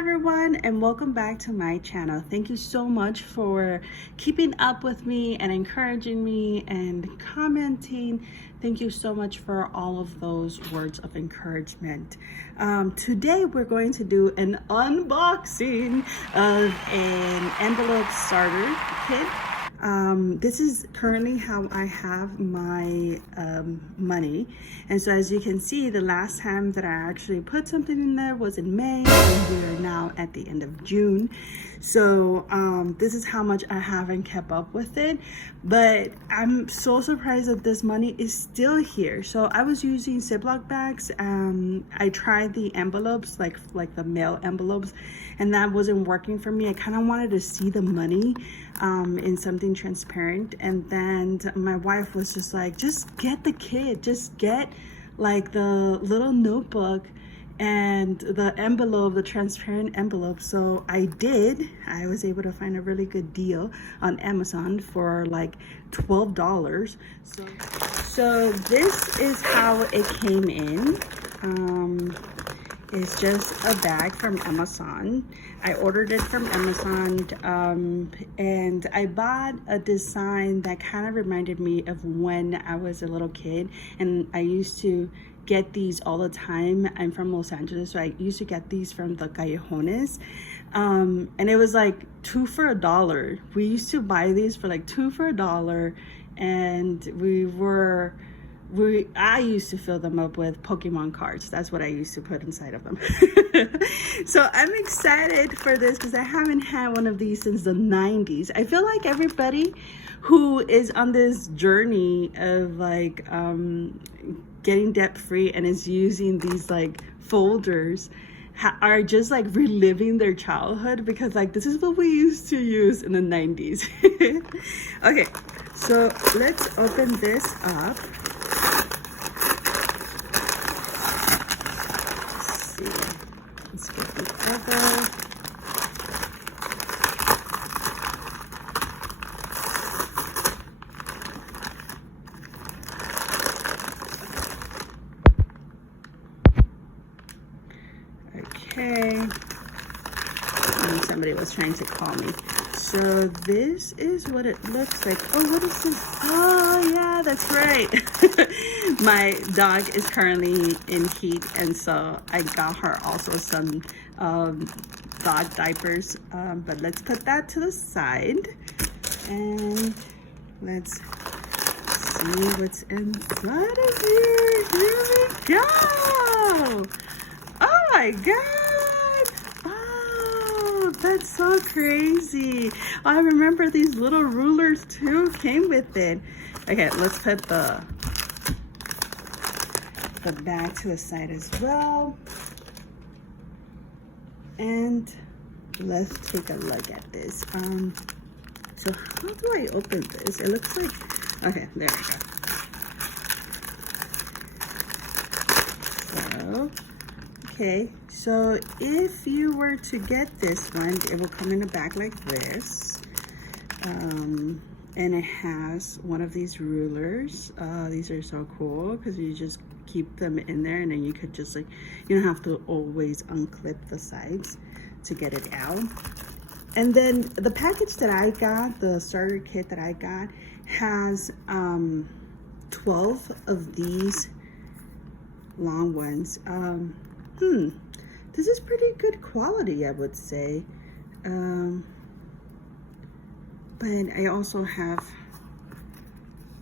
everyone, and welcome back to my channel. Thank you so much for keeping up with me and encouraging me and commenting. Thank you so much for all of those words of encouragement. Today we're going to do an unboxing of an envelope starter kit. This is currently how I have my money, and so as you can see, the last time that I actually put something in there was in May, and we are now at the end of June. So this is how much I haven't kept up with it, but I'm so surprised that this money is still here. So I was using Ziploc bags. I tried the envelopes, like the mail envelopes, and that wasn't working for me. I kind of wanted to see the money in something transparent, and then my wife was just like, just get the kit, just get like the little notebook and the envelope, the transparent envelope. So I did. I was able to find a really good deal on Amazon for like $12. So this is how it came in. It's just a bag from Amazon. I ordered it from Amazon, and I bought a design that kind of reminded me of when I was a little kid, and I used to get these all the time. I'm from Los Angeles, so I used to get these from the Callejones, and it was like 2 for $1. We used to buy these for like 2 for $1, and I used to fill them up with Pokemon cards. That's what I used to put inside of them. So I'm excited for this because I haven't had one of these since the 90s. I feel like everybody who is on this journey of like getting debt free and is using these like folders are just like reliving their childhood, because like this is what we used to use in the 90s. Okay, so let's open this up. Let's get the cover. Okay. And somebody was trying to call me. So this is what it looks like. Oh, what is this? Oh, yeah, that's right. My dog is currently in heat, and so I got her also some dog diapers. But let's put that to the side, and let's see what's inside of here. Here we go. Oh my God. Oh, that's so crazy. I remember these little rulers too came with it. Okay, let's put the bag to the side as well. And let's take a look at this. So how do I open this? It looks like, okay, there we go. So, okay, so if you were to get this one, it will come in a bag like this. And it has one of these rulers. These are so cool because you just keep them in there, and then you could just like, you don't have to always unclip the sides to get it out. And then the package that I got, the starter kit that I got, has 12 of these long ones. This is pretty good quality, I would say. But I also have,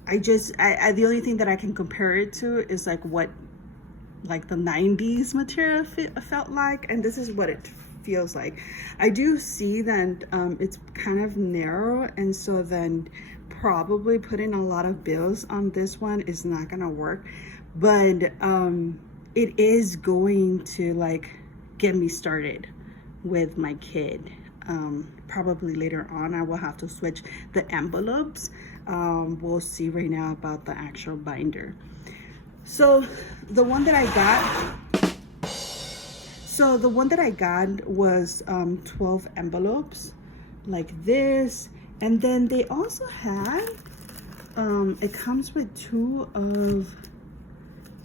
the only thing that I can compare it to is like what like the 90s material felt like, and this is what it feels like. I do see that it's kind of narrow, and so then probably putting a lot of bills on this one is not gonna work, but it is going to like get me started with my kid. Probably later on I will have to switch the envelopes. We'll see right now about the actual binder. So the one that I got was 12 envelopes like this, and then they also had it comes with 2 of,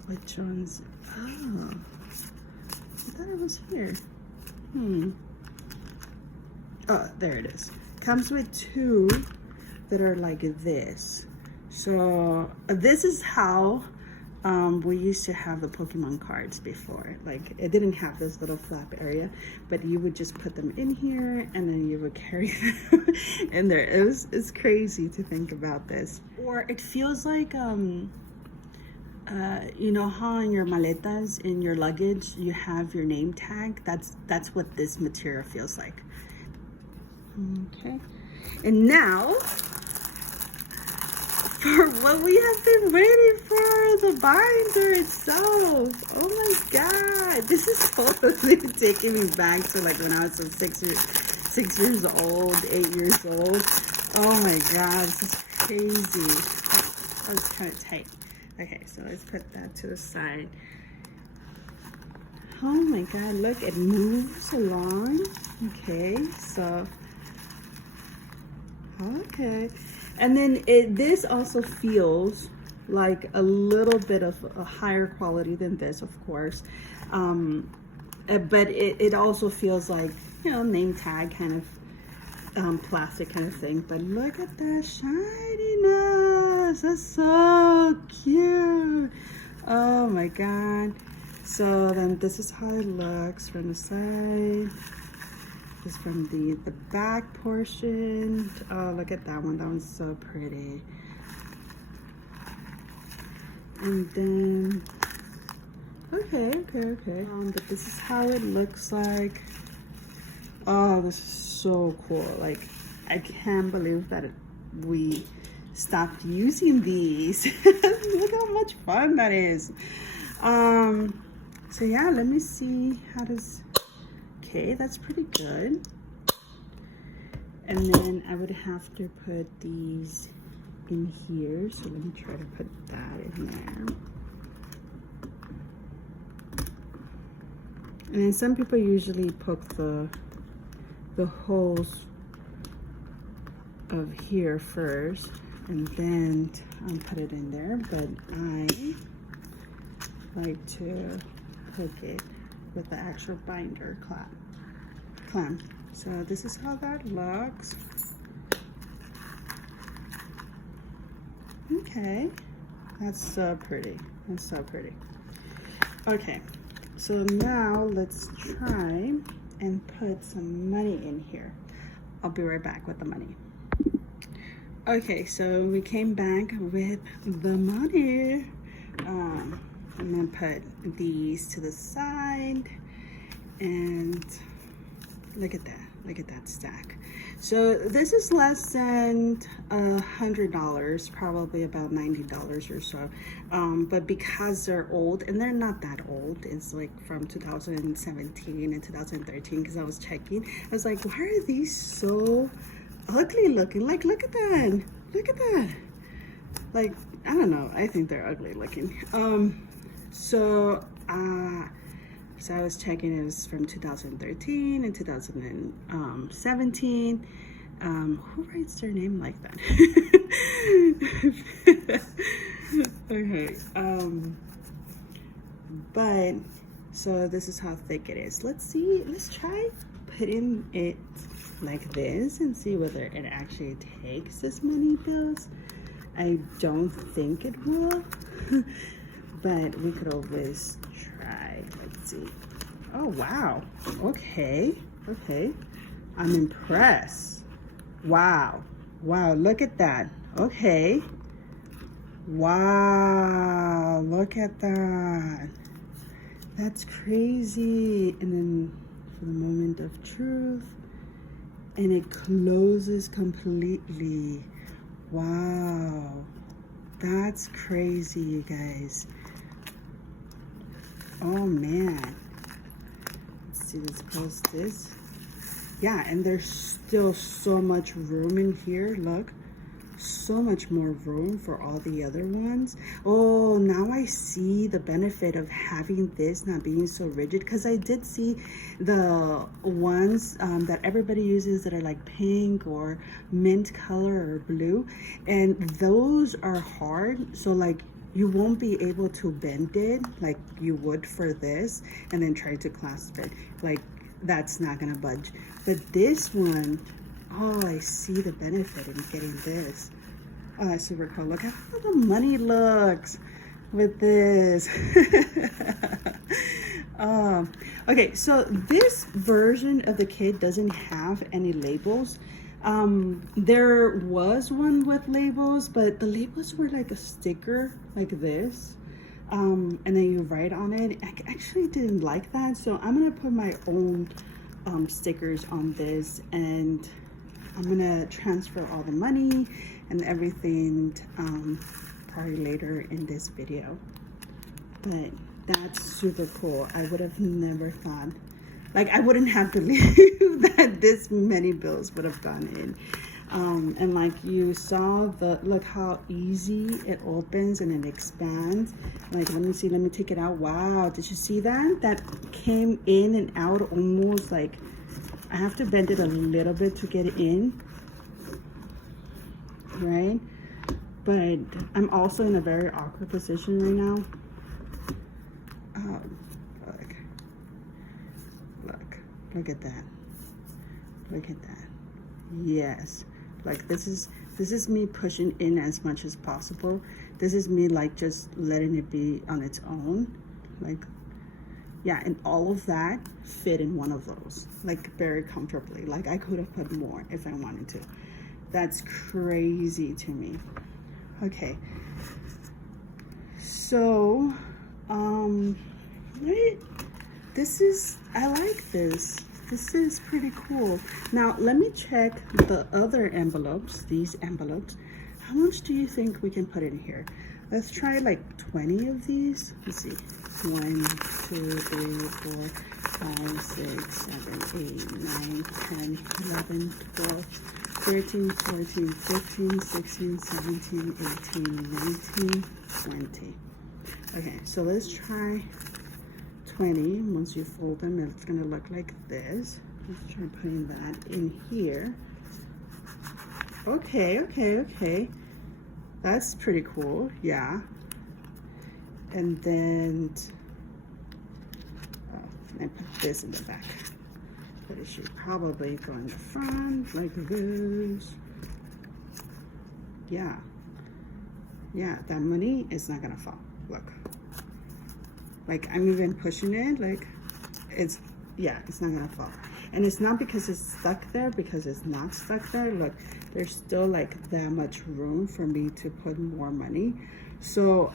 which ones? Oh, I thought it was here. Oh, there it is. Comes with two that are like this. So this is how we used to have the Pokemon cards before. Like, it didn't have this little flap area, but you would just put them in here and then you would carry them in there. It's crazy to think about this. Or it feels like you know how in your maletas, in your luggage, you have your name tag? That's what this material feels like. Okay, and now for what we have been waiting for, the binder itself. Oh my god, this is totally taking me back to like when I was 6 years old, 8 years old. Oh my god, this is crazy. Oh, that was kind of tight. Okay, so let's put that to the side. Oh my god, look, it moves along. Okay, so okay, and then this also feels like a little bit of a higher quality than this, of course, but it also feels like, you know, name tag kind of plastic kind of thing. But look at that shininess, that's so cute. Oh my god. So then this is how it looks from the side. This is from the back portion. Oh, look at that one. That one's so pretty. And then, okay. But this is how it looks like. Oh, this is so cool. Like, I can't believe that we stopped using these. Look how much fun that is. So yeah, let me see how does. Okay, that's pretty good. And then I would have to put these in here. So let me try to put that in there. And then some people usually poke the holes of here first and then put it in there. But I like to hook it with the actual binder clamp. So this is how that looks. Okay, that's so pretty. That's so pretty. Okay, so now let's try and put some money in here. I'll be right back with the money. Okay, so we came back with the money. I'm gonna put these to the side, and look at that stack. So this is less than $100, probably about $90 or so. But because they're old, and they're not that old, it's like from 2017 and 2013, because I was checking. I was like, why are these so ugly looking? Like, look at that. Look at that. Like, I don't know. I think they're ugly looking. So I was checking, it was from 2013 and 2017. Who writes their name like that? Okay. But so this is how thick it is. Let's see. Let's try putting it like this and see whether it actually takes as many bills. I don't think it will, but we could always try. Let's see. Oh wow. Okay. I'm impressed. Wow. Look at that. Okay. Wow. Look at that. That's crazy. And then for the moment of truth, and it closes completely. Wow. That's crazy, you guys. Oh man. Let's see, let's close this. Yeah, and there's still so much room in here. Look, so much more room for all the other ones. Oh, now I see the benefit of having this not being so rigid, because I did see the ones that everybody uses that are like pink or mint color or blue, and those are hard. So like, you won't be able to bend it like you would for this and then try to clasp it. Like, that's not gonna budge. But this one, oh, I see the benefit in getting this. Oh, that's super cool. Look at how the money looks with this. Okay, so this version of the kit doesn't have any labels. There was one with labels, but the labels were like a sticker like this. And then you write on it. I actually didn't like that, so I'm gonna put my own stickers on this, and I'm gonna transfer all the money and everything probably later in this video. But that's super cool. I would have never thought, like, I wouldn't have believed that this many bills would have gone in. And like you saw, look how easy it opens and it expands. Like, let me see, let me take it out. Wow, did you see that? That came in and out almost like, I have to bend it a little bit to get it in, right? But I'm also in a very awkward position right now. Look at that. Look at that. Yes. Like, this is me pushing in as much as possible. This is me like just letting it be on its own. Like, yeah, and all of that fit in one of those, like, very comfortably. Like, I could have put more if I wanted to. That's crazy to me. Okay. So, right? I like this. This is pretty cool. Now, let me check the other envelopes, these envelopes. How much do you think we can put in here? Let's try like 20 of these. Let's see. 1, 2, 3, 4, 5, 6, 7, 8, 9, 10, 11, 12, 13, 14, 15, 16, 17, 18, 19, 20. Okay, so let's try 20. Once you fold them, it's gonna look like this. Let's try putting that in here. Okay. That's pretty cool, yeah. And then, I put this in the back. But it should probably go in the front, like this. Yeah, that money is not gonna fall, look. Like, I'm even pushing it, like, it's not gonna fall. And it's not because it's stuck there, because it's not stuck there. Look, there's still like that much room for me to put more money. So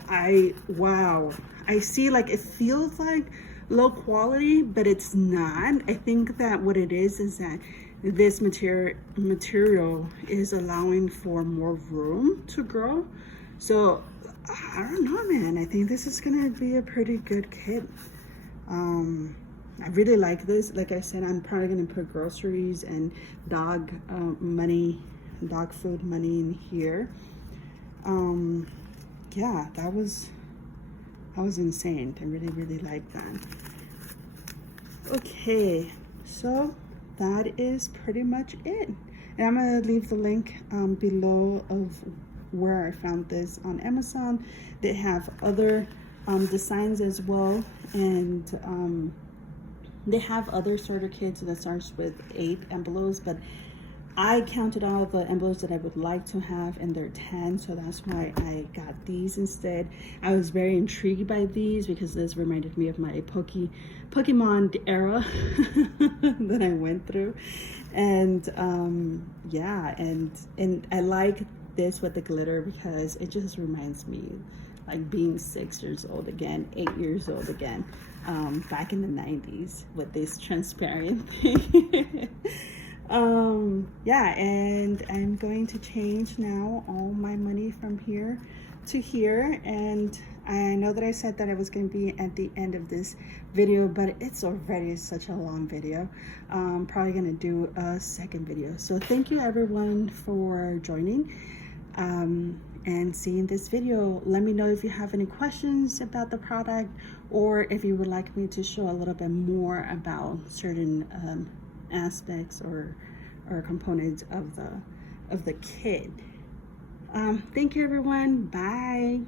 wow, I see, like, it feels like low quality, but it's not. I think that what it is that this material is allowing for more room to grow. So I don't know, man. I think this is gonna be a pretty good kit. I really like this. Like I said, I'm probably gonna put groceries and dog food money in here. Yeah, that was insane. I really like that. Okay, so that is pretty much it. And I'm gonna leave the link below of where I found this on Amazon. They have other designs as well, and they have other starter kits that starts with 8 envelopes, but I counted all the envelopes that I would like to have, and they're 10, so that's why I got these instead. I was very intrigued by these because this reminded me of my Pokemon era that I went through, and yeah, and I like this with the glitter because it just reminds me like being 6 years old again, 8 years old again, back in the 90s with this transparent thing. Yeah, and I'm going to change now all my money from here to here, and I know that I said that I was going to be at the end of this video, but it's already such a long video. I'm probably going to do a second video. So thank you everyone for joining and seeing this video. Let me know if you have any questions about the product, or if you would like me to show a little bit more about certain aspects or components of the kit. Thank you everyone. Bye.